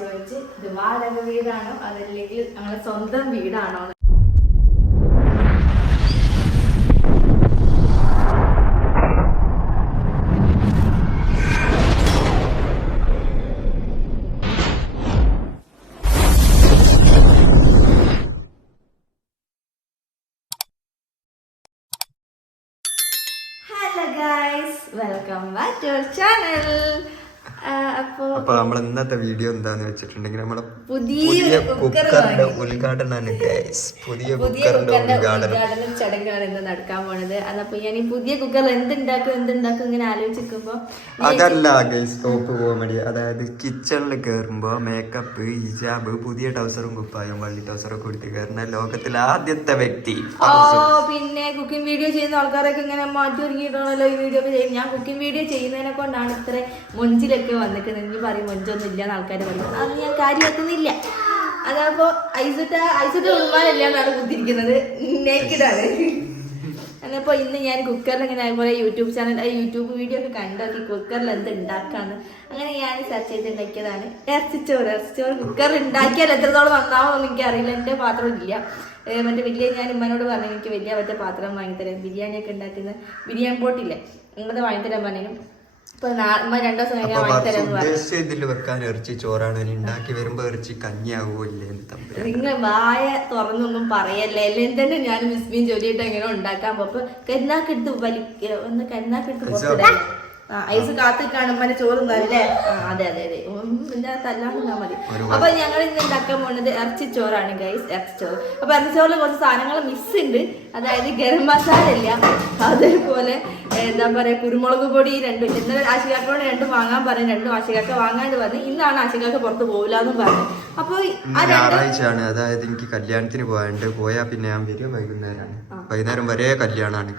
ചോദിച്ച് ഇത് വാടക വീടാണോ അതല്ലെങ്കിൽ ഞങ്ങളുടെ സ്വന്തം വീടാണോ. Welcome back to our channel. അപ്പൊ നമ്മൾ ഇന്നത്തെ വീഡിയോ എന്താന്ന് വെച്ചിട്ടുണ്ടെങ്കിൽ നമ്മളെ പുതിയ കുക്കറിന്റെ ഉദ്ഘാടനമാണ്. പുതിയ കുക്കറിന്റെ ഉദ്ഘാടനം ചടങ്ങാണ് ഇന്ന് നടക്കാൻ പോണത്. അതപ്പോ ഞാൻ ഈ പുതിയ കുക്കറിൽ എന്തുണ്ടാക്കും ഇങ്ങനെ ആലോചിക്കുമ്പോ അതല്ല ഗൈസ് ടോപ്പ് കോമഡി. അതായത് കിച്ചണിൽ കയറുമ്പോ മേക്കപ്പ്, ഹിജാബ്, പുതിയ ടൗസറും കുപ്പായും വള്ളി ടൗസറൊക്കെ കൊടുത്ത് കയറുന്ന ലോകത്തിലെ ആദ്യത്തെ വ്യക്തി. പിന്നെ കുക്കിംഗ് വീഡിയോ ചെയ്യുന്ന ആൾക്കാരൊക്കെ ഇങ്ങനെ മാറ്റി ഒരുങ്ങിയിട്ടാണല്ലോ ഈ വീഡിയോ ഒക്കെ ചെയ്യുന്നത്. ഞാൻ കുക്കിംഗ് വീഡിയോ ചെയ്യുന്നതിനെ കൊണ്ടാണ് ഇത്ര മൊഞ്ചിലൊക്കെ വന്നിട്ട് നിങ്ങൾ പറയും മൊഞ്ചൊന്നും ഇല്ലാന്ന് ആൾക്കാർ പറയും. അത് ഞാൻ കാര്യമാക്കുന്നില്ല. അതപ്പോ ഐസുട്ട ഉൾമാനല്ല എന്നാണ് കുത്തിരിക്കുന്നത്, നേക്കിഡാണ്. എന്നപ്പോ ഇന്ന് ഞാൻ കുക്കറിൽ ഇങ്ങനെ അതുപോലെ യൂട്യൂബ് ചാനൽ യൂട്യൂബ് വീഡിയോ ഒക്കെ കണ്ടാക്കി കുക്കറിൽ എന്ത് ഉണ്ടാക്കാന്ന് അങ്ങനെ ഞാൻ സെർച്ച് ചെയ്ത് ഉണ്ടാക്കിയതാണ് ഇറച്ചിച്ചോറ്. കുക്കറിൽ ഉണ്ടാക്കിയാൽ എത്രത്തോളം നന്നാവുമെന്ന് എനിക്ക് അറിയില്ല. എൻ്റെ പാത്രം ഇല്ല. മറ്റേ വലിയ ഞാൻ ഉമ്മനോട് പറഞ്ഞു എനിക്ക് വലിയ മറ്റേ പാത്രം വാങ്ങിത്തരാം, ബിരിയാണിയൊക്കെ ഉണ്ടാക്കുന്ന ബിരിയാണി പോട്ടില്ലേ അങ്ങനത്തെ വാങ്ങിത്തരാൻ പറഞ്ഞു. നിങ്ങൾ വായ തുറന്നൊന്നും പറയല്ലേ. എല്ലാം തന്നെ ഞാൻ മിസ്മീൻ ജോലിയിട്ട് എങ്ങനെ ഉണ്ടാക്കാൻ പോപ്പോ കരുനാക്കെടുത്ത് പുറത്തിടല്ലേ. ഐസ് കാത്തി കാണുമ്പോ ചോറുന്നല്ലേ. അതെ പിന്നെ തല്ലാണ്ടാ മതി. അപ്പൊ ഞങ്ങൾ ഇന്ന് ഉണ്ടാക്കാൻ പോകുന്നത് ഇറച്ചിച്ചോറാണ് ഗൈസ്, ഇറച്ചിച്ചോറ്. അപ്പൊ ഇറച്ചിച്ചോറിൽ കുറച്ച് സാധനങ്ങൾ മിസ് ഉണ്ട്. അതായത് ഗരം മസാല ഇല്ല, അതേപോലെ എന്താ പറയാ കുരുമുളക് പൊടി രണ്ടും ഇല്ല. ഇന്നലെ ആശികാക്കോട് രണ്ടും വാങ്ങാൻ പറഞ്ഞു, രണ്ടും ആശികാക്ക വാങ്ങാണ്ട് പറഞ്ഞു. ഇന്നാണ് ആശികാക്ക പുറത്ത് പോകില്ലാന്നും പറഞ്ഞു. അപ്പൊ ഞായറാഴ്ചയാണ്, അതായത് എനിക്ക് കല്യാണത്തിന് പോയാ പിന്നെ ഞാൻ വരും വൈകുന്നേരം വരെ കല്യാണമാണ്.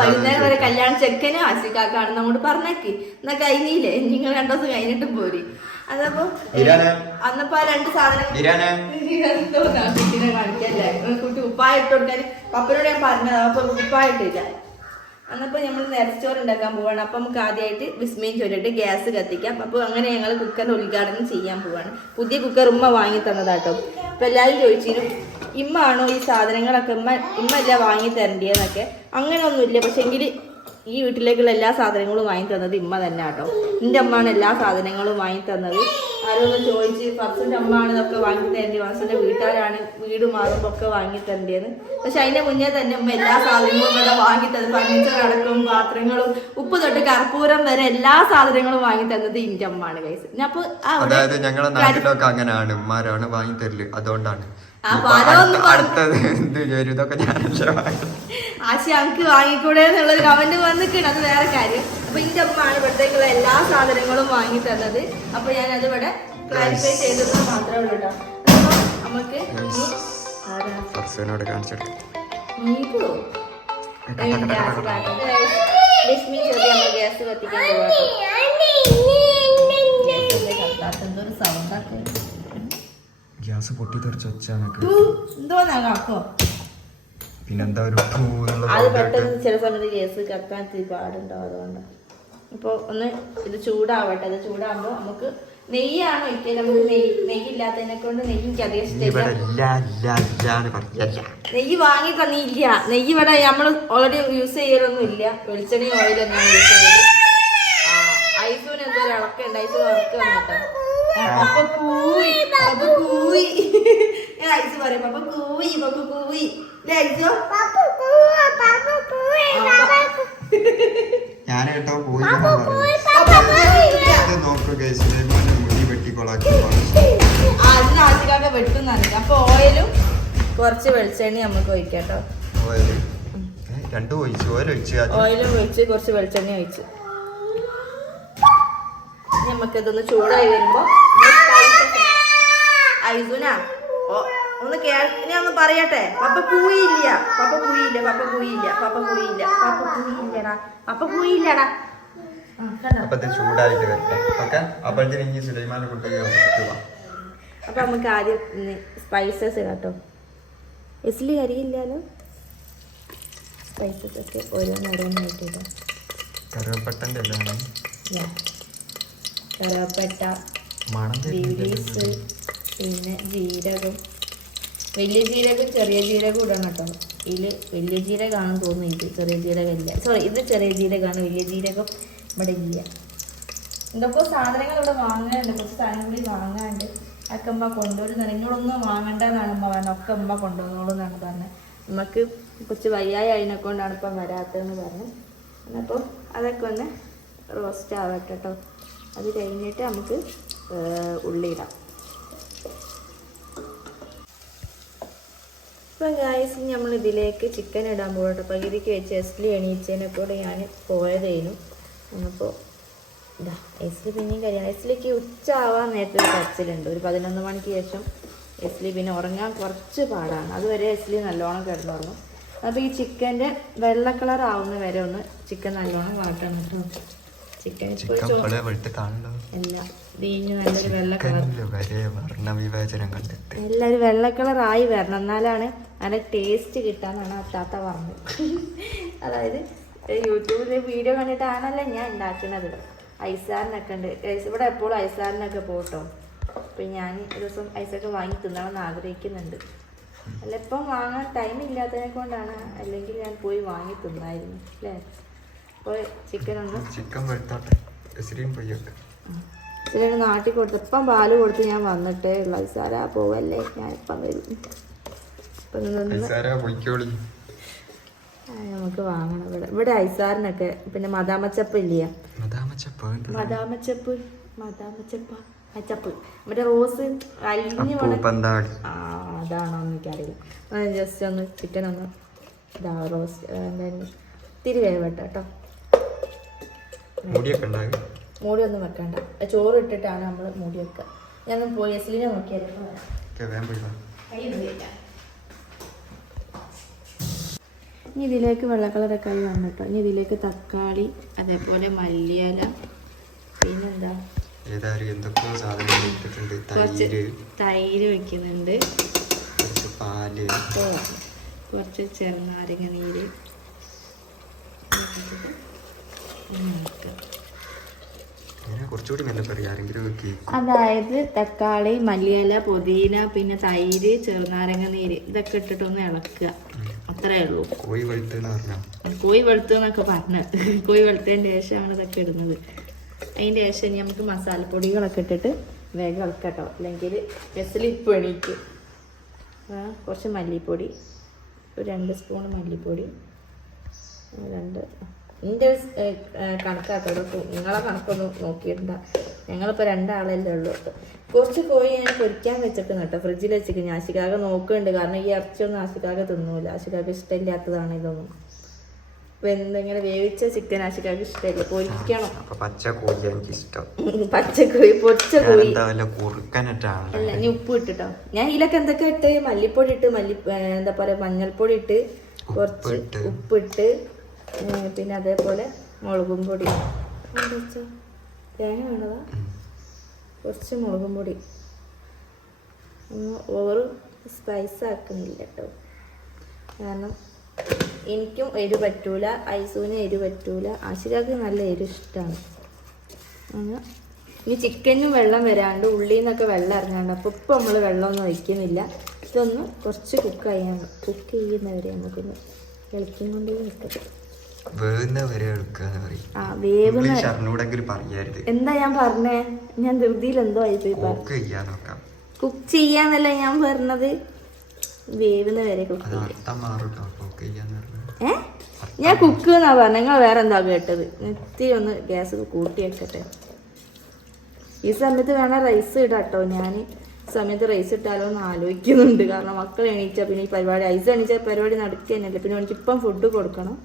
വൈകുന്നേരം വരെ കല്യാണം ചെക്കനും ആശികാക്കാണ് നമ്മോട് പറഞ്ഞേക്ക്. എന്നാ കഴിഞ്ഞില്ലേ, നിങ്ങൾ 2 ദിവസം കഴിഞ്ഞിട്ടും പോരി. അതപ്പോ അന്നപ്പോ 2 സാധനം കാണിക്കല്ലേ കുട്ടി ഉപ്പായ ഇട്ട് കൊടുക്കാൻ പപ്പനോട് ഞാൻ പറഞ്ഞത്. അപ്പൊ ഉപ്പായിട്ടില്ല. അന്നപ്പോ നമ്മൾ ഇറച്ചിച്ചോറ് ഉണ്ടാക്കാൻ പോവാണ്. അപ്പൊ നമുക്ക് ആദ്യമായിട്ട് ബിസ്മീൻ ചൊല്ലിട്ട് ഗ്യാസ് കത്തിക്കാം. അപ്പൊ അങ്ങനെ ഞങ്ങൾ കുക്കറിന്റെ ഉദ്ഘാടനം ചെയ്യാൻ പോവാണ്. പുതിയ കുക്കർ ഉമ്മ വാങ്ങി തന്നതാട്ടോ. അപ്പൊ എല്ലാവരും ചോദിച്ചിരും ഇമ്മ ആണോ ഈ സാധനങ്ങളൊക്കെ ഉമ്മ അല്ല വാങ്ങി തരേണ്ടിയെന്നൊക്കെ. അങ്ങനെ ഒന്നുമില്ല. പക്ഷെ എങ്കിൽ ഈ വീട്ടിലേക്കുള്ള എല്ലാ സാധനങ്ങളും വാങ്ങി തന്നത് ഇമ്മ തന്നെ കേട്ടോ. എൻ്റെ അമ്മയാണ് എല്ലാ സാധനങ്ങളും വാങ്ങി തന്നത്. ആരോന്ന് ചോദിച്ച് ഫർസിൻ്റെ അമ്മയാണ് ഇതൊക്കെ വാങ്ങി തരേണ്ടത്, ഫർസിൻ്റെ വീട്ടുകാരാണ് വീട് മാറുമ്പോൾ ഒക്കെ വാങ്ങി തരേണ്ടതെന്ന്. പക്ഷെ അതിൻ്റെ മുന്നേ തന്നെ അമ്മ എല്ലാ സാധനങ്ങളും ഇവിടെ വാങ്ങി തന്നത്. ഫർണിച്ചർ അടക്കം പാത്രങ്ങളും ഉപ്പ് തൊട്ട് കർപ്പൂരം വരെ എല്ലാ സാധനങ്ങളും വാങ്ങി തന്നത് എൻ്റെ അമ്മയാണ് ഗൈസ്. അപ്പൊ അതായത് ഞങ്ങളുടെ നാട്ടിലൊക്കെ അങ്ങനെയാണ്, ഉമ്മാരാണ് വാങ്ങി തരല്. അതുകൊണ്ടാണ് ആശി അങ്ക് വാങ്ങിക്കൂടെ എന്നുള്ളൊരു കമന്റ് വന്നിട്ടുണ്ട്. അത് വേറെ കാര്യം. അപ്പൊ ഇന്റെ അമ്മയാണ് ഇവിടത്തേക്കുള്ള എല്ലാ സാധനങ്ങളും വാങ്ങി തന്നത്. അപ്പൊ ഞാൻ അത് ഇവിടെ ക്ലാരിഫൈ ചെയ്തത് മാത്രമേ ഉള്ളൂ കേട്ടോ. അപ്പൊ നമുക്ക് ഗ്യാസ് കത്തിക്കാൻ പോകാം. എന്തൊരു സൗണ്ടാക്കി ഗ്യാസ് പൊട്ടിത്തെറിച്ച് എന്തോന്നാക്കോ പിന്നെന്താ അത് പെട്ടെന്ന് ചില സമയത്ത് ഗ്യാസ് കത്താൻ പാടുണ്ടോ, അതുകൊണ്ട്. ഇപ്പോൾ ഒന്ന് ഇത് ചൂടാവട്ടെ. അത് ചൂടാകുമ്പോൾ നമുക്ക് നെയ്യാണ് ഒഴിക്കുക. നമുക്ക് നെയ്യില്ലാത്തതിനെ കൊണ്ട് നെയ്യ് എനിക്ക് അധികം ഇഷ്ടമില്ല. നെയ്യ് വാങ്ങി തന്നില്ല. നെയ്യ് ഇവിടെ നമ്മൾ ഓൾറെഡി യൂസ് ചെയ്യലൊന്നും ഇല്ല. വെളിച്ചെണ്ണയും ഓയിലൊന്നും യൂസ് ചെയ്യല്. ഐസൂന് എന്തോ ഒരു ഇളക്കുണ്ട്. ഐസൂ ഇറക്ക് വന്നിട്ടാ പപ്പ കൂയി ഐസ് പറയും പപ്പ കൂയി ഞാൻ കേട്ടോ പോയി ആശികാക്ക വെട്ടുന്നാണ്. അപ്പൊ ഓയിലും കുറച്ച് വെളിച്ചെണ്ണ നമുക്ക് ഒഴിക്കാട്ടോ. ഓയിലും ഒഴിച്ച് കുറച്ച് വെളിച്ചെണ്ണ ഒഴിച്ച് നമുക്കിതൊന്ന് ചൂടായി വരുമ്പോ ഐസുന ഒന്ന് ഇനി ഒന്ന് പറയട്ടെ. പപ്പ കൂയില്ലടാ. അപ്പൊ നമുക്ക് ആദ്യം സ്പൈസസ് കേട്ടോ. എസ്ലി അരിയില്ലല്ലോ. സ്പൈസസ് ഒക്കെ ഓരോന്നോരോന്നായിട്ടിടാം. കറുവപ്പട്ട, കറുവപ്പട്ട, ബീലീസ്, പിന്നെ ജീരകം, വലിയ ജീരകം ചെറിയ ജീരകം ഇടണം കേട്ടോ. ഇതിൽ വലിയ ജീരകമാണെന്ന് തോന്നുന്നു, ഇത് ചെറിയ ജീരകമില്ല. സോറി, ഇത് ചെറിയ ജീരകമാണ്, വലിയ ജീരകം ഇവിടെ ഇല്ല. എന്തൊക്കെ സാധനങ്ങൾ ഇവിടെ വാങ്ങാനുണ്ട്, കുറച്ച് സാധനം കൂടി വാങ്ങാനുണ്ട്. ഒക്കെ അമ്മ കൊണ്ടുവരുന്ന, നിങ്ങളൊന്നും വാങ്ങണ്ടെന്നാണ് അമ്മ പറഞ്ഞത്, ഒക്കെ അമ്മ കൊണ്ടുവന്നോളൂ എന്നാണ് പറഞ്ഞത്. നമുക്ക് കുറച്ച് വയ്യായ അതിനെക്കൊണ്ടാണ് ഇപ്പം വരാത്തതെന്ന് പറഞ്ഞു. അപ്പോൾ അതൊക്കെ ഒന്ന് റോസ്റ്റ് ആവട്ടെ കേട്ടോ. അത് കഴിഞ്ഞിട്ട് നമുക്ക് ഉള്ളിയിടാം. ഇപ്പം ഗായ്സ് നമ്മൾ ഇതിലേക്ക് ചിക്കൻ ഇടാൻ പോകട്ടെ. പകുതിക്ക് വെച്ച് എസ്ലി എണീച്ചതിനെ കൂടെ ഞാൻ പോയതേനു. അപ്പോൾ ഇതാ എസ്ലി പിന്നെയും കഴിയണം. എസ്ലിക്ക് ഉച്ച ആവാൻ നേരത്തെ ഒരു കരച്ചിലുണ്ട്. ഒരു 11 മണിക്ക് ശേഷം എസ്ലി പിന്നെ ഉറങ്ങാൻ കുറച്ച് പാടാണ്. അതുവരെ എസ്ലി നല്ലോണം കിടന്നുറങ്ങും. അപ്പോൾ ഈ ചിക്കൻ്റെ വെള്ള കളർ ആവുന്ന വരെ ഒന്ന് ചിക്കൻ നല്ലോണം വാട്ടണം കേട്ടോ. ചിക്കൻ എല്ലാം വീഞ്ഞ് നല്ലൊരു വെള്ള കളർ, എല്ലാവരും വെള്ള കളറായി വരണം, എന്നാലാണ് നല്ല ടേസ്റ്റ് കിട്ടാന്നാണ് അത്താത്ത പറഞ്ഞത്. അതായത് യൂട്യൂബിൽ വീഡിയോ കണ്ടിട്ടാണല്ലോ ഞാൻ ഉണ്ടാക്കുന്നത്. ഐസാറിനൊക്കെ ഉണ്ട് ഇവിടെ, എപ്പോഴും ഐസാറിനൊക്കെ പോട്ടോ. അപ്പം ഞാൻ ഒരു ദിവസം ഐസൊക്കെ വാങ്ങി തിന്നണമെന്ന് ആഗ്രഹിക്കുന്നുണ്ട്. അല്ല ഇപ്പം വാങ്ങാൻ ടൈം ഇല്ലാത്തതിനെ കൊണ്ടാണ്, അല്ലെങ്കിൽ ഞാൻ പോയി വാങ്ങി തിന്നായിരുന്നു അല്ലേ. അപ്പോൾ ചിക്കൻ ശരി നാട്ടിൽ കൊടുത്ത് ഇപ്പം പാല് കൊടുത്ത് ഞാൻ വന്നിട്ടേ ഉള്ളു. ഐസാരാ പോവല്ലേ, ഞാനിപ്പം വരും. ഇപ്പം നമുക്ക് വാങ്ങണം ഇവിടെ ഐസാറിനൊക്കെ. പിന്നെ മദാമച്ചപ്പ് ഇല്ല, മദാമച്ചപ്പ് അച്ചപ്പ് മറ്റേ റോസ് അലിഞ്ഞ് അതാണോ എനിക്കറിയില്ല. ജസ്റ്റ് ഒന്ന് ചിക്കൻ ഒന്ന് ഇതാ റോസ്റ്റ് എന്തായാലും ഇത്തിരി വേവട്ടെ കേട്ടോ. മൂടി ഒന്നും വെക്കണ്ട, ചോറ് ഇട്ടിട്ടാണ് നമ്മൾ മൂടി വെക്കുക. ഞാൻ പോയി എസ്ലിനെ നോക്കിയായിരുന്നു. ഇനി ഇതിലേക്ക് വെള്ള കളറൊക്കെ ആയി വന്നിട്ടോ. ഇനി ഇതിലേക്ക് തക്കാളി, അതേപോലെ മല്ലിയില, പിന്നെന്താ കുറച്ച് തൈര് വെക്കുന്നുണ്ട്, കുറച്ച് ചെറുനാരങ്ങ നീര്, അതായത് തക്കാളി, മല്ലിയില, പുതിന, പിന്നെ തൈര്, ചെറുനാരങ്ങ നീര് ഇതൊക്കെ ഇട്ടിട്ടൊന്ന് ഇളക്കുക. അത്രേ ഉള്ളൂ. കോഴി വെളുത്തു എന്നൊക്കെ പറഞ്ഞ്, കോഴി വെളുത്തതിൻ്റെ ശേഷമാണ് ഇതൊക്കെ ഇടുന്നത്. അതിൻ്റെ ശേഷം ഇനി നമുക്ക് മസാലപ്പൊടികളൊക്കെ ഇട്ടിട്ട് വേഗം ഇളക്കട്ടോ, അല്ലെങ്കിൽ എസ്ലിപ്പ് എണീക്ക്. കുറച്ച് മല്ലിപ്പൊടി, ഒരു 2 സ്പൂൺ മല്ലിപ്പൊടി, 2 എൻ്റെ കണക്കാക്കട്ടോ, നിങ്ങളെ കണക്കൊന്നും നോക്കിയിട്ടുണ്ട. ഞങ്ങളിപ്പോൾ 2 ആളല്ലേ ഉള്ളൂ. കുറച്ച് കോഴി ഞാൻ പൊരിക്കാൻ വെച്ചിട്ടുണ്ട് കേട്ടോ, ഫ്രിഡ്ജിൽ വെച്ചിട്ട്. ആശികാക നോക്കുന്നുണ്ട്, കാരണം ഈ ഇറച്ചിയൊന്നും ആശികാക തിന്നൂല. ആശികാക ഇഷ്ടമില്ലാത്തതാണ് ഇതൊന്നും. ഇങ്ങനെ വേവിച്ച ചിക്കൻ ആശിക്കാർക്ക് ഇഷ്ടമല്ല, പൊരിക്കണം. പച്ചക്കോഴി പൊരിച്ച കോഴി അല്ല. ഇനി ഉപ്പ് ഇട്ടിട്ടോ. ഞാൻ ഇതിലൊക്കെ എന്തൊക്കെ ഇട്ട്, മല്ലിപ്പൊടി ഇട്ട്, എന്താ പറയാ മഞ്ഞൾപ്പൊടി ഇട്ട്, കുറച്ച് ഉപ്പിട്ട്, പിന്നെ അതേപോലെ മുളകും പൊടി, തേങ്ങ വേണതാ, കുറച്ച് മുളകും പൊടി. ഓവർ സ്പൈസ് ആക്കുന്നില്ല കേട്ടോ, കാരണം എനിക്കും എരു പറ്റൂല, ഐസൂന് എരു പറ്റൂല, ആശികാക്ക് നല്ല എരു ഇഷ്ടമാണ്. ഇനി ചിക്കനും വെള്ളം വരാണ്ട്, ഉള്ളിൽ നിന്നൊക്കെ വെള്ളം ഇറങ്ങാണ്ട്. അപ്പോൾ ഇപ്പം നമ്മൾ വെള്ളമൊന്നും ഒഴിക്കുന്നില്ല. ഇതൊന്ന് കുറച്ച് കുക്ക് ചെയ്യുന്നവരെ നമുക്കൊന്ന് ഇളക്കിക്കൊണ്ടേ നിൽക്കട്ടെ. എന്താ ഞാൻ പറഞ്ഞേ, ഞാൻ ധൃതിയിൽ എന്തോ ആയിപ്പോയി. കുക്ക് ചെയ്യാന്നല്ല ഞാൻ പറഞ്ഞത്, വേവുന്ന വരെ കുക്ക് ഞാൻ കുക്ക് എന്നാ പറഞ്ഞ. നിങ്ങൾ വേറെ എന്താ കേട്ടത്? നെത്തി ഒന്ന് ഗ്യാസ് കൂട്ടി വെക്കട്ടെ. ഈ സമയത്ത് വേണം റൈസ് ഇടാട്ടോ. ഞാൻ സമയത്ത് റൈസ് ഇട്ടാലോ എന്ന് ആലോചിക്കുന്നുണ്ട്, കാരണം മക്കൾ എണീച്ചാൽ പിന്നെ ഈ പരിപാടി, ഐസ് എണീച്ചാൽ പരിപാടി നടക്കുക തന്നെയല്ലേ. പിന്നെ എനിക്കിപ്പം ഫുഡ് കൊടുക്കണം,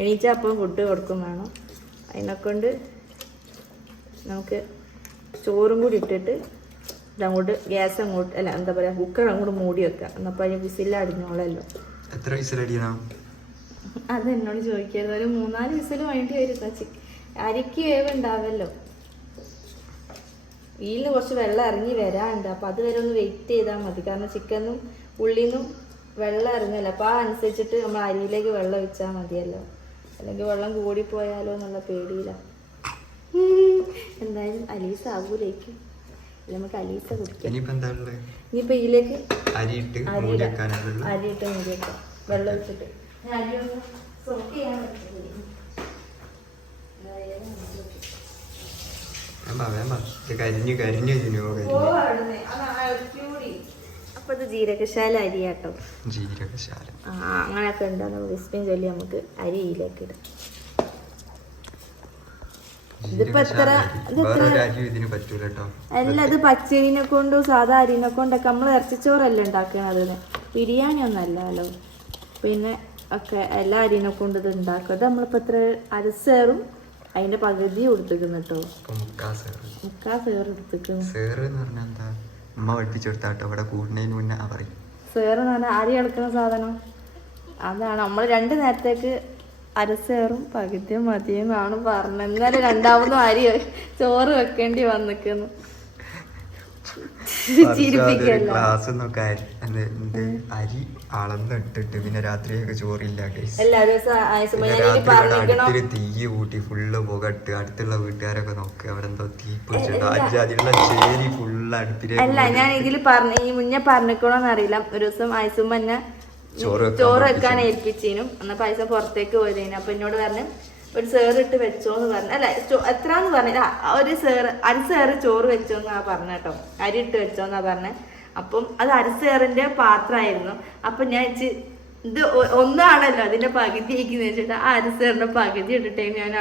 എണീച്ചാൽ അപ്പം ഫുഡ് കൊടുക്കും വേണം. അതിനെക്കൊണ്ട് നമുക്ക് ചോറും കൂടി ഇട്ടിട്ട് ഇതങ്ങോട്ട് ഗ്യാസ് അങ്ങോട്ട്, അല്ല എന്താ പറയുക, കുക്കർ അങ്ങോട്ട് മൂടി വെക്കാം. എന്നപ്പോൾ അതിന് വിസിൽ അടിഞ്ഞോളല്ലോ. അത് എന്നോട് ചോദിക്കരുത്. ഒരു 3-4 വിസിൽ വേണ്ടി വരും. അരിക്ക് വേവ് ഉണ്ടാവല്ലോ. ഇതിൽ കുറച്ച് വെള്ളം ഇറങ്ങി വരാനുണ്ട്, അപ്പം അതുവരെ ഒന്ന് വെയിറ്റ് ചെയ്താൽ മതി. കാരണം ചിക്കനും ഉള്ളിന്നും വെള്ളം ഇറങ്ങില്ല. അപ്പോൾ ആ അനുസരിച്ചിട്ട് നമ്മൾ അരിയിലേക്ക് വെള്ളം ഒഴിച്ചാൽ മതിയല്ലോ, അല്ലെങ്കിൽ വെള്ളം കൂടിപ്പോയാലോ എന്നുള്ള പേടിയില്ല. എന്തായാലും അലീസ് ആകൂലേക്കും. നമുക്ക് അലീസ കുടിക്കാം. ഇനിയിപ്പോ എന്താ ഉള്ളത്? ഇനിയിപ്പോ ഇതിലേക്ക് അരിയിട്ട് മൂടി വെക്കാനുള്ള അരിയിട്ട് മൂടി വെക്കാം, വെള്ളം ഒഴിച്ചിട്ട്. ഞാൻ അരി ഒന്ന് സോക്ക് ചെയ്യാൻ പറ്റില്ല. കരിഞ്ഞു കരിഞ്ഞു അപ്പൊ ഇത് ജീരകശാല അരിയാട്ടോ. ജീരകശാല അങ്ങനെയൊക്കെ ഉണ്ടാകുന്ന വിസ്മയം ചൊല്ലി നമുക്ക് അരിയിലേക്ക് ഇടാം. ഇതിപ്പോ എത്ര അല്ല, ഇത് പച്ചരിനെ കൊണ്ടും സാധാ അരിനെ കൊണ്ടൊക്കെ നമ്മൾ ഇറച്ചിച്ചോറല്ല ഉണ്ടാക്കണത്, ബിരിയാണി ഒന്നല്ലല്ലോ. പിന്നെ ഒക്കെ എല്ലാ അരിനെ കൊണ്ട് ഇത് ഉണ്ടാക്കും. അത് നമ്മളിപ്പോ എത്ര അരസേറും അതിന്റെ പകുതി കൊടുത്തിരിക്കുന്നു കേട്ടോ. മുക്കാ സേർ എടുത്തിരിക്കുന്നു. സേറെന്ന് പറഞ്ഞാൽ അരി എടുക്കുന്ന സാധനം അതാണ്. നമ്മൾ 2 നേരത്തേക്ക് അരസേറും പകുതിയും മതിയെന്നാണ് പറഞ്ഞത്. എന്നാലും രണ്ടാമതും അരി ചോറ് വെക്കേണ്ടി വന്നിക്കുന്നു. അരി അളന്നിട്ടിട്ട് പിന്നെ രാത്രിയൊക്കെ ചോറില്ല. തീ കൂട്ടി ഫുള്ള് പുകട്ട് അടുത്തുള്ള വീട്ടുകാരൊക്കെ നോക്കുക അവിടെ എന്തോ തീ പിടിച്ചിട്ടോ അതിലുള്ള ചേരി ഫുള്ള് അടുപ്പിലേക്ക്. അല്ല, ഞാൻ ഇതില് ഈ മുന്നേ പറഞ്ഞിക്കണോന്ന് അറിയില്ല. ഒരു ദിവസം ആയിസുമ്മ എന്നെ ചോറ് വെക്കാൻ ഏൽപ്പിച്ചേനും. എന്നാ പൈസ പുറത്തേക്ക് പോയതേനും. അപ്പൊ എന്നോട് പറഞ്ഞു ഒരു സേറിട്ട് വെച്ചോന്ന് പറഞ്ഞു. അല്ല, എത്രാന്ന് പറഞ്ഞ ഒരു അരസേറ് ചോറ് വെച്ചോന്നാ പറഞ്ഞ കേട്ടോ. അരി ഇട്ട് വെച്ചോന്നാ പറഞ്ഞത്. അപ്പം അത് അരസേറിന്റെ പാത്രമായിരുന്നു. അപ്പൊ ഞാൻ ഇത് ഒന്നാണല്ലോ അതിന്റെ പകുതി ആക്കിന്ന് വെച്ചിട്ട് ആ അരസേറിന്റെ പകുതി ഇട്ടിട്ടേ ഞാൻ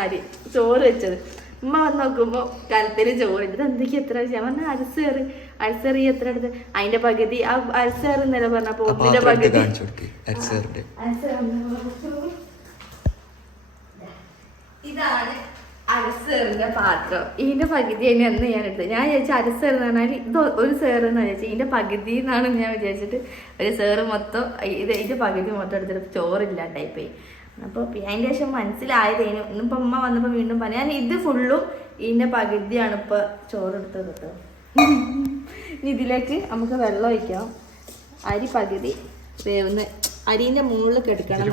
ചോറ് വെച്ചത്. ഉമ്മ വന്ന് നോക്കുമ്പോ കലത്തില് ചോറ് ഇത് എന്തൊക്കെ എത്ര ഞാൻ പറഞ്ഞ അരസേറി എത്ര എടുത്ത് അതിന്റെ പകുതി ആ അരസേറ് എന്നല്ല പറഞ്ഞപ്പോ ഒന്നിന്റെ പകുതി ഇതാണ് അരസേറിന്റെ പാത്രം. ഇതിന്റെ പകുതി തന്നെ എന്ന് ഞാൻ എടുത്തത്. ഞാൻ വിചാരിച്ച അരസേർ എന്ന് പറഞ്ഞാൽ ഇത് ഒരു സേർ എന്ന് വിചാരിച്ചു. ഇതിന്റെ പകുതി എന്നാണ് ഞാൻ വിചാരിച്ചിട്ട് ഒരു സേറ് മൊത്തം ഇതിന്റെ പകുതി മൊത്തം എടുത്തിട്ട് ചോറില്ലാണ്ടായിപ്പോയി. അപ്പോൾ അതിൻ്റെ ശേഷം മനസ്സിലായതേനും. ഇന്നിപ്പോൾ ഉമ്മ വന്നപ്പോൾ വീണ്ടും പറഞ്ഞു ഞാൻ ഇത് ഫുള്ളും ഇതിന്റെ പകുതിയാണ് ഇപ്പൊ ചോറെടുത്തത് കേട്ടോ. ഇനി ഇതിലേക്ക് നമുക്ക് വെള്ളം ഒഴിക്കാം. അരി പകുതി വേവുന്ന അരിന്റെ മുകളിൽ കെടുക്കണം.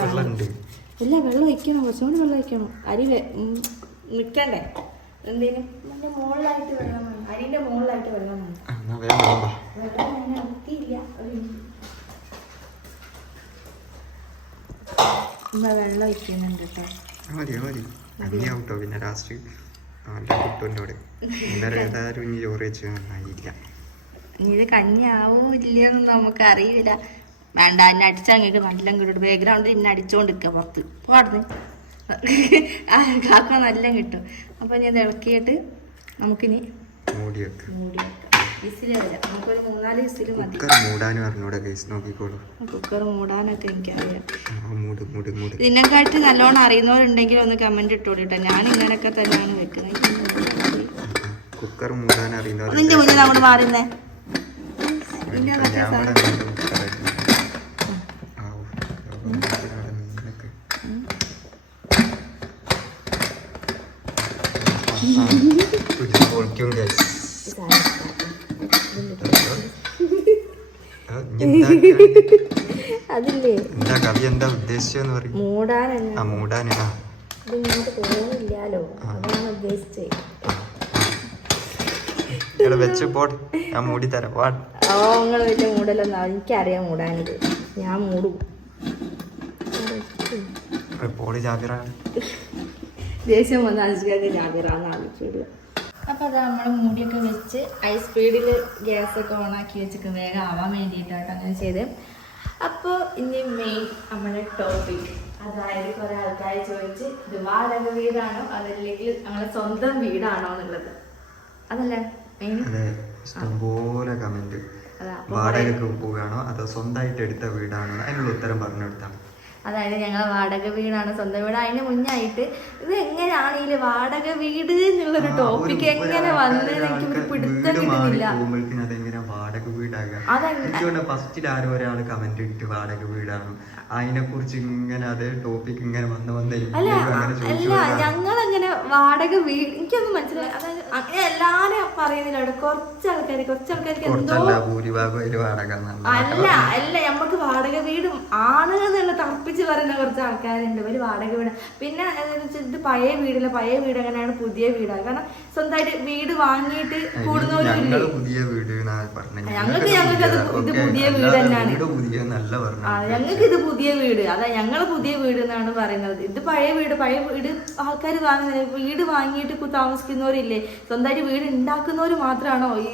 ഇല്ല, വെള്ളം ഒഴിക്കണം, കുറച്ചുകൂടി വെള്ളം ഒഴിക്കണം. അരി നിൽക്കണ്ടേ എന്തേലും അതിന്റെ മുകളിലായിട്ട് വെള്ളം വേണം. അരിന്റെ മുകളിലായിട്ട് വെള്ളം വേണം. വെള്ളം അതിനെ അറുത്തിയില്ല. വെള്ളം ഒഴിക്കുന്നുണ്ട് കേട്ടോ. പിന്നെ ലാസ്റ്റ് ഇത് കഞ്ഞി ആവോ ഇല്ലയെന്ന് നമുക്ക് അറിയില്ല. വേണ്ട, എന്നെ അടിച്ചങ്ങക്ക് നല്ല കിട്ടും. ബാക്ക്ഗ്രൗണ്ടിൽ ഇന്നെ അടിച്ചോണ്ടിരിക്കുക പുറത്ത് പാടുന്നു. കാക്ക നല്ല കിട്ടും. അപ്പൊ ഞാൻ ഇത് ഇളക്കിയിട്ട് നമുക്കിനി മൂടി വെക്കാം. വിസിൽ വരാം. നമുക്കൊരു 3-4 വിസിൽ മതി. കുക്കർ മൂടാനൊക്കെ എനിക്കറിയാം. ഇതിനെക്കാട്ട് നല്ലോണം അറിയുന്നവരുണ്ടെങ്കിൽ ഒന്ന് കമന്റ് ഇട്ടോളിട്ടോ. ഞാൻ ഇങ്ങനൊക്കെ തന്നെയാണ് വെക്കുന്നത്. കുക്കർ മൂടാൻ അറിയുന്നവർ നിന്റെ മുന്നിൽ അങ്ങോട്ട് മാറുന്നേ. അതില്ലേ കവി എന്താ ഉദ്ദേശിച്ചെന്ന് പറയും. മൂടാനാ ഇത് ഇങ്ങോട്ട് പോകുന്നില്ലല്ലോ, അതാണ് ഉദ്ദേശിച്ചത്. വെച്ച് പോട്ടെ, ഞാൻ മൂടി തരാം. നിങ്ങൾ വലിയ മൂടലൊന്നും എനിക്കറിയാം മൂടാനിത്. ഞാൻ മൂടും. ദേഷ്യം വന്ന അനുഷ്കാക്ക് ജാബിറാന്ന് ആലോചിച്ചില്ല. അപ്പൊ അത് നമ്മൾ മൂടിയൊക്കെ വെച്ച് ഹൈ സ്പീഡിൽ ഗ്യാസൊക്കെ ഓണാക്കി വെച്ചിട്ട് വേഗം ആവാൻ വേണ്ടിയിട്ടാണ് അങ്ങനെ ചെയ്ത്. അപ്പോൾ ഇനി മെയിൻ നമ്മുടെ ടോപ്പിക്, അതായത് കുറെ ആൾക്കാർ ചോദിച്ച് ഇത് വാടക വീടാണോ അതല്ലെങ്കിൽ ഞങ്ങളുടെ സ്വന്തം വീടാണോ എന്നുള്ളത്. അതല്ലേ മെയിൻ. ഇഷ്ടംപോലെ കമന്റ്, വാടകയ്ക്ക് പോവുകയാണോ അതോ സ്വന്തമായിട്ട് എടുത്ത വീടാണോ, അതിനുള്ള ഉത്തരം പറഞ്ഞു കൊടുത്താണ്. അതായത് ഞങ്ങൾ വാടക വീടാണ് സ്വന്തം വീട്. അതിന് മുന്നായിട്ട് ഇത് എങ്ങനെയാണ് ഈ വാടക വീട് എന്നുള്ളൊരു ടോപ്പിക് എങ്ങനെ വന്നത് എനിക്ക് പിടുത്തം കിട്ടുന്നില്ല. ഫസ്റ്റിൽ ആരോ ഒരാൾ കമന്റ് ഇട്ട് വാടക വീടാണ്, അതിനെ കുറിച്ച് ഇങ്ങനെ അതേ ടോപ്പിക് ഇങ്ങനെ അല്ല ഞങ്ങളങ്ങനെ വാടക വീട് എനിക്കൊന്നും മനസ്സിലായി. അതായത് അങ്ങനെ എല്ലാരും പറയുന്നില്ല. കുറച്ച് ആൾക്കാർക്ക് എന്തോ ഭൂരിഭാഗം വാടക അല്ല നമുക്ക് വാടക വീടും ആണ് എന്നുള്ള തർപ്പിച്ച് കുറിച്ച് പറയുന്ന കുറച്ച് ആൾക്കാരുണ്ട്, ഒരു വാടക വീട്. പിന്നെ ഇത് പഴയ വീടില്ല, പഴയ വീട് എങ്ങനെയാണ് പുതിയ വീടാണ്. കാരണം സ്വന്തമായിട്ട് വീട് വാങ്ങിയിട്ട് കൂടുന്നവരും ഇല്ലേ. ഞങ്ങൾക്ക് ഇത് പുതിയ വീട് തന്നെയാണ്. ഞങ്ങൾക്ക് ഇത് പുതിയ വീട്, അതാ ഞങ്ങള് പുതിയ വീട് എന്നാണ് പറയുന്നത്. ഇത് പഴയ വീട് ആൾക്കാർ വാങ്ങുന്നത്. വീട് വാങ്ങിയിട്ട് താമസിക്കുന്നവരില്ലേ, സ്വന്തമായിട്ട് വീട് ഉണ്ടാക്കുന്നവർ മാത്രമാണോ ഈ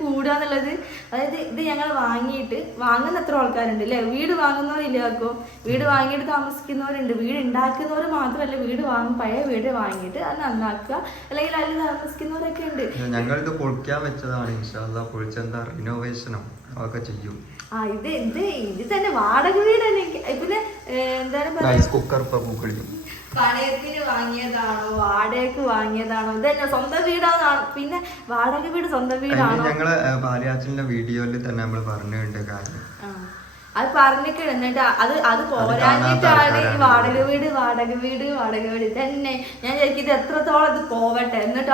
കൂടാന്നുള്ളത്? അതായത് ഇത് ഞങ്ങൾ വാങ്ങിയിട്ട് വാങ്ങുന്ന എത്ര ആൾക്കാരുണ്ട് അല്ലേ? വീട് വാങ്ങുന്നവരില്ലാക്കോ, വീട് വാങ്ങിയിട്ട് താമസിക്കുന്നവരുണ്ട്. വീട് ഉണ്ടാക്കുന്നവർ മാത്രമല്ല, പഴയ വീട് വാങ്ങിയിട്ട് അത് നന്നാക്കുക, അല്ലെങ്കിൽ അതിൽ താമസിക്കുന്നവരൊക്കെ ഉണ്ട്. ഞങ്ങളിത് പൊളിക്കാൻ വെച്ചതാണ്. ഇൻഷാല്ലാ പൊളിച്ചെന്താ റിനോവേഷനോ ഒക്കെ ചെയ്യും. ഇത് തന്നെ വാടക വീട് തന്നെ. പിന്നെ എന്താണ് പണയത്തിന് വാങ്ങിയതാണോ വാടകയ്ക്ക് വാങ്ങിയതാണോ, ഇതന്നെ സ്വന്തം വീടാണോ? പിന്നെ വാടക വീട് സ്വന്തം വീടാണോ? ഞങ്ങള് പാലിയാച്ചിന്റെ വീഡിയോയിൽ തന്നെ നമ്മൾ പറഞ്ഞിട്ടുണ്ട് കാര്യം. അത് പറഞ്ഞിട്ട് എന്നിട്ട് അത് പോരാഞ്ഞിട്ടാണ് ഈ വാടക വീട് തന്നെ. ഞാൻ ശരിക്കും ഇത് എത്രത്തോളം ഇത് പോവട്ടെ, എന്നിട്ട്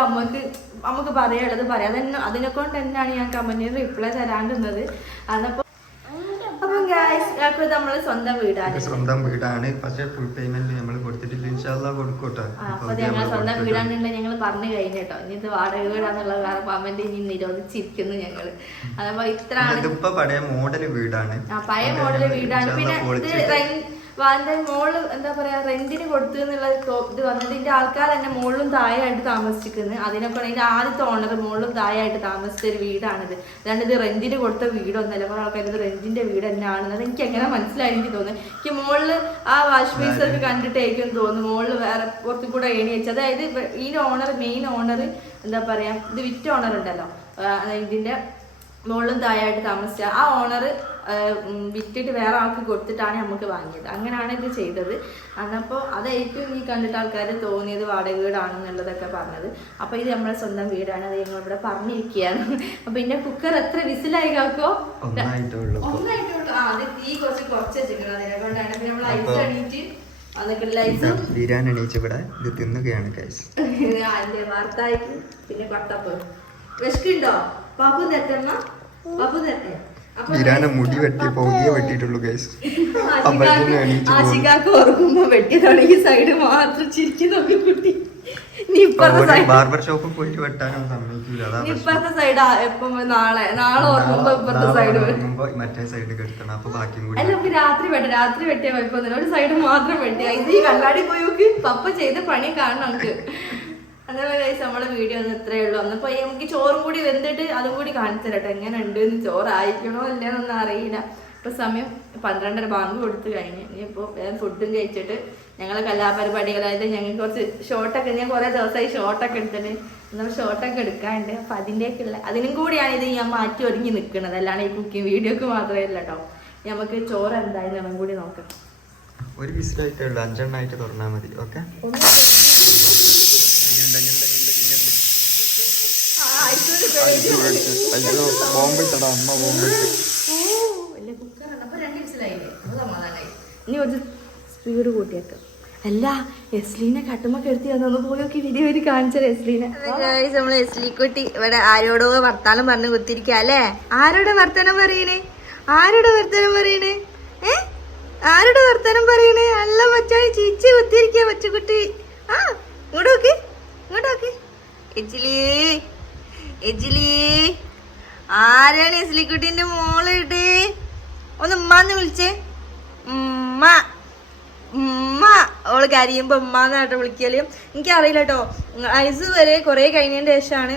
നമുക്ക് പറയാനുള്ളത് പറയാം. അതിനെ കൊണ്ട് തന്നെയാണ് ഞാൻ കമന്റിന് റിപ്ലൈ തരാണ്ടുന്നത്. അപ്പം ഗായ്സ് നമ്മള് സ്വന്തം വീടാണ്. പക്ഷെ ഫുൾ പേയ്മെന്റ് നമ്മൾ കൊടുത്തിട്ടില്ല. ഇൻഷാല്ലാ കൊടുക്കട്ടെ. അപ്പൊ ഞങ്ങൾ സ്വന്തം വീടാണെന്നുണ്ടെങ്കിൽ ഞങ്ങൾ പറഞ്ഞു കഴിഞ്ഞിട്ടോ. ഇനി ഇത് വാടക വീടാന്നുള്ള കമന്റ് ഇനി നിരോധിച്ചിരിക്കുന്നു ഞങ്ങള്. അതപ്പോ ഇത്ര പഴയ മോഡൽ വീടാണ്. പഴയ മോഡൽ വീടാണ്. പിന്നെ മോള് എന്താ പറയാ റെന്റിന് കൊടുത്തു എന്നുള്ള ഇത് വന്നിട്ട് ഇതിന്റെ ആൾക്കാർ തന്നെ മുകളിലും താഴെയായിട്ട് താമസിക്കുന്നത്. അതിനൊക്കെ ഇതിന്റെ ആദ്യത്തെ ഓണർ മുകളിലും താഴെയായിട്ട് താമസിച്ച ഒരു വീടാണിത്. അല്ലാണ്ട് ഇത് റെന്റിന് കൊടുത്ത വീടൊന്നല്ല. കുറെ ആൾക്കാർ ഇത് റെന്റിന്റെ വീട് തന്നെയാണെന്നത് എനിക്ക് എങ്ങനെ മനസ്സിലായി എനിക്ക് തോന്നുന്നു. എനിക്ക് മുകളിൽ ആ വാഷ് ബേസൊക്കെ കണ്ടിട്ടേക്കും തോന്നുന്നു മുകളിൽ വേറെ പുറത്തു കൂടെ ഏണി വെച്ചത്. അതായത് ഈ മെയിൻ ഓണർ എന്താ പറയാ, ഇത് വിറ്റ ഓണർ ഉണ്ടല്ലോ, ഇതിന്റെ മുകളിലും താഴെയായിട്ട് താമസിച്ച ആ ഓണർ വിറ്റിട്ട് വേറെ ആൾക്ക് കൊടുത്തിട്ടാണ് നമുക്ക് വാങ്ങിയത്. അങ്ങനെയാണ് ഇത് ചെയ്തത്. അന്നപ്പോൾ അതായിരിക്കും ഈ കണ്ടിട്ട് ആൾക്കാർ തോന്നിയത് വാടക വീടാണെന്നുള്ളതൊക്കെ പറഞ്ഞത്. അപ്പോൾ ഇത് നമ്മുടെ സ്വന്തം വീടാണ്. അത് ഞങ്ങളിവിടെ പറഞ്ഞിരിക്കുകയാണ്. അപ്പൊ പിന്നെ കുക്കർ എത്ര വിസിലായി കാക്കോ? ഒന്നായിട്ടുള്ളൂ. അത് തീ കുറച്ച് വെച്ചിരിക്കണം. അതിനെക്കൊണ്ടാണ് നമ്മൾ ഐസ് എണീറ്റ് വാർത്തായിക്കും. പിന്നെ കൊട്ടപ്പ് വിശക്കുണ്ടോ? പാപ്പു തരട്ടെമ്മ, പാപ്പു തരട്ടെ. മുടി വെട്ടി വെട്ടിട്ടുള്ളൂ. ആശികാക്ക് ഓർക്കുമ്പോ വെട്ടി തുടങ്ങി സൈഡ് മാത്രം ചിരിച്ചു നോക്കി കുട്ടി. ബാർബർ ഷോപ്പിൽ പോയിട്ട് വെട്ടാനും സമ്മതിക്കില്ല. ഇപ്പഴത്തെ സൈഡ് എപ്പം നാളെ ഓർക്കുമ്പോ ഇപ്പഴത്തെ സൈഡ് മറ്റേ സൈഡ് കെട്ടണം. അപ്പൊ ബാക്കി അല്ല രാത്രി വെട്ടിയ കുഴപ്പമൊന്നുമില്ല. ഒരു സൈഡ് മാത്രം വെട്ടിയ. ഇത് ഈ കണ്ണാടി പോയി നോക്ക്, പപ്പ ചെയ്ത പണി കാണണം നമുക്ക്. അതേപോലെ കഴിച്ച് നമ്മുടെ വീഡിയോ ഒന്നും ഇത്രയേ ഉള്ളൂ. അന്നപ്പോ നമുക്ക് ചോറും കൂടി വെന്തിട്ട് അതും കൂടി കാണിച്ചു തരട്ടെ എങ്ങനെ ഉണ്ട്. ചോറായിരിക്കണോ അല്ലേന്നൊന്നും അറിയില്ല. ഇപ്പൊ സമയം 12:30 ബാങ്ക് കൊടുത്തു കഴിഞ്ഞു. ഇനിയിപ്പോ ഫുഡും കഴിച്ചിട്ട് ഞങ്ങളെ കലാപരിപാടികളായത് ഞങ്ങൾക്ക് കുറച്ച് ഷോർട്ടൊക്കെ, ഞാൻ കുറെ ദിവസമായി ഷോർട്ടൊക്കെ എടുത്തിട്ട് നമ്മൾ ഷോർട്ടൊക്കെ എടുക്കാറുണ്ട്. അപ്പൊ അതിനും കൂടിയാണ് ഇത് ഞാൻ മാറ്റി ഒരുങ്ങി നിൽക്കുന്നത്. അല്ലാണ്ട് ഈ കുക്കിംഗ് വീഡിയോക്ക് മാത്രമേ അല്ല കേട്ടോ. നമുക്ക് ചോറ് എന്തായാലും കൂടി നോക്കാം. ഒരു വിസിലായിട്ടേ ഉള്ളൂ, 5 എണ്ണമായിട്ട് തുറന്നാൽ മതി. ഓക്കെ ഇനി ഒരു സ്പീഡ് കൂട്ടിയേക്കാം. അല്ല എസ്ലീനെ കട്ടുമൊക്കെ എടുത്ത് തന്നു പോയൊക്കെ വീഡിയോ കാണിച്ചത് എസ്ലീനെ. നമ്മള് എസ്ലി കുട്ടി ഇവിടെ ആരോടോ വർത്താനം പറഞ്ഞു കുത്തിരിക്ക അല്ലേ? ആരോടെ വർത്താനം പറയണേ? ആരോടെ വർത്താനം പറയണേ? അല്ല മച്ചായി ചീച്ചി കുത്തിരിക്ക പച്ചക്കുട്ടി. ആ ഇങ്ങോട്ട് നോക്കി എജിലി ആരാണ് എസ്ലിക്കുട്ടിന്റെ മോള് ഇട്ട്? ഒന്ന് ഉമ്മാന്ന് വിളിച്ചേ. ഉമ്മ ഓള് കരിയുമ്പോ ഉമ്മാന്നാട്ടോ വിളിക്കല്. എനിക്കറിയില്ല കേട്ടോ. ഐസ് വരെ കുറെ കഴിഞ്ഞതിന് ശേഷമാണ്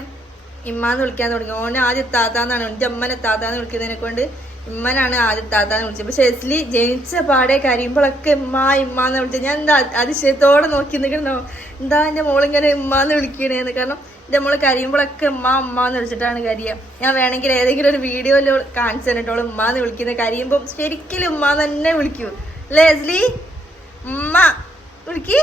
ഇമ്മാന്ന് വിളിക്കാൻ തുടങ്ങി. ഓന് ആദ്യം താത്താന്നാണ്, എൻ്റെ അമ്മനെ താത്താന്ന് വിളിക്കുന്നതിനെ കൊണ്ട് ഇമ്മനാണ് ആദ്യം താത്താന്ന് വിളിച്ചത്. പക്ഷെ എസ്ലി ജനിച്ച പാടെ കരിയുമ്പോഴൊക്കെ ഇമ്മാന്ന് വിളിച്ചത്. ഞാൻ എന്താ അതിശയത്തോടെ നോക്കി നിൽക്കണോ, എന്താ എൻ്റെ മോളിങ്ങനെ ഇമ്മാന്ന് വിളിക്കണേന്ന്. കാരണം എൻ്റെ മോള് കരിയുമ്പോഴൊക്കെ ഉമ്മാന്ന് വിളിച്ചിട്ടാണ് കരിയുക. ഞാൻ വേണമെങ്കിൽ ഏതെങ്കിലും ഒരു വീഡിയോയിൽ കാണിച്ചു തന്നിട്ടോളൂ ഉമ്മാന്ന് വിളിക്കുന്നത്. കരിയുമ്പോൾ ശരിക്കും ഉമ്മാന്ന് തന്നെ വിളിക്കൂ അല്ലേ എസ്ലി? ഉമ്മ വിളിക്ക്.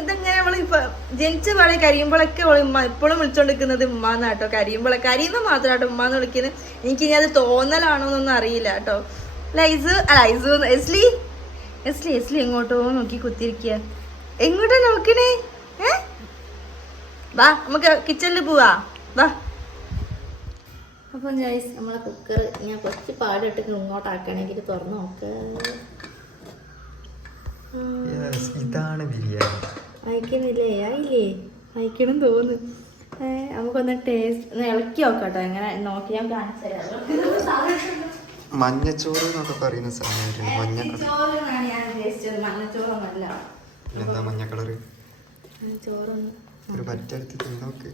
ഇതെങ്ങനെ അവള് ഇപ്പൊ ജനിച്ച പാടെ കരിയുമ്പോഴൊക്കെ ഉമ്മ ഇപ്പോഴും വിളിച്ചോണ്ടിരിക്കുന്നത് ഉമ്മാന്നാട്ടോ. കരിയുമ്പോ മാത്രാട്ടോ ഉമ്മാന്ന് വിളിക്കുന്നത്. എനിക്കിനി അത് തോന്നലാണോന്നൊന്നും അറിയില്ല കേട്ടോ. എസ്ലി എങ്ങോട്ടോ നോക്കി കുത്തിരിക്കുക. എങ്ങോട്ടാ നോക്കണേ? വാ നമുക്ക് കിച്ചണിൽ പോവാ വാ. അപ്പം ഗൈസ് നമ്മളെ കുക്കർ ഞാൻ കുറച്ച് പാടിട്ട് ഇങ്ങോട്ടാക്കണമെങ്കിൽ തുറന്ന് നോക്ക. യെസ്, ഇതാണ് ബിരിയാണി. അയക്കുന്നില്ലേ? ആയില്ലേ? അയക്കണം തോന്നുന്നു. നമുക്കൊന്ന് ടേസ്റ്റ് ഒന്ന് ഇളക്കി നോക്കട്ടോ. എങ്ങനെ നോക്കി ഞാൻ കാണിച്ചു തരാം. മഞ്ഞച്ചോറ് എന്നൊക്കെ പറയുന്ന സാധനം മഞ്ഞക്കളർ. ചോറാണ് ഞാൻ ഉദ്ദേശിച്ചത്, മഞ്ഞച്ചോറൊന്നല്ല. എന്താ മഞ്ഞക്കളറ്? ചോറൊന്നും ഒരു പറ്റടുത്ത് തിന്നോക്ക്.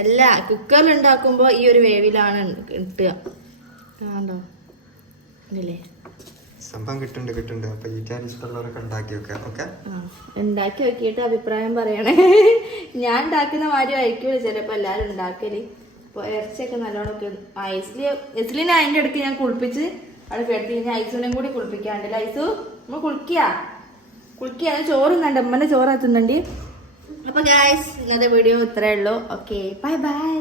അല്ല, കുക്കറിൽ ഉണ്ടാക്കുമ്പോ ഈ ഒരു വേവിലാണ് കിട്ടുക. കണ്ടോ ഇല്ലേ? സംഭവം കിട്ടുന്നുണ്ട്. അപ്പൊ ഈറ്റാൻ ഇഷ്ടമുള്ളവരൊക്കെ ഉണ്ടാക്കി വെക്കാം. ഓക്കെ, ഉണ്ടാക്കി നോക്കിയിട്ട് അഭിപ്രായം പറയണേ. ഞാൻ ഉണ്ടാക്കുന്ന മാതിരി ആയിരിക്കും ചിലപ്പോ എല്ലാരും ഉണ്ടാക്കല്. അപ്പൊ ഇറച്ചിയൊക്കെ നല്ലോണമൊക്കെ ഐസ്ലിനെ അതിന്റെ അടുക്ക് ഞാൻ കുളിപ്പിച്ച് അവിടെ കിടത്തി കഴിഞ്ഞാൽ ഐസുവിനെയും കൂടി കുളിപ്പിക്കാണ്ടല്ലോ. ഐസു നമ്മൾ കുളിക്കുക ചോറും കണ്ട അമ്മന്റെ ചോറ് എത്തുന്നുണ്ട്. അപ്പൊ ഗായ്സ്, ഇന്നത്തെ വീഡിയോ ഇത്രയേ ഉള്ളൂ. Okay, bye bye.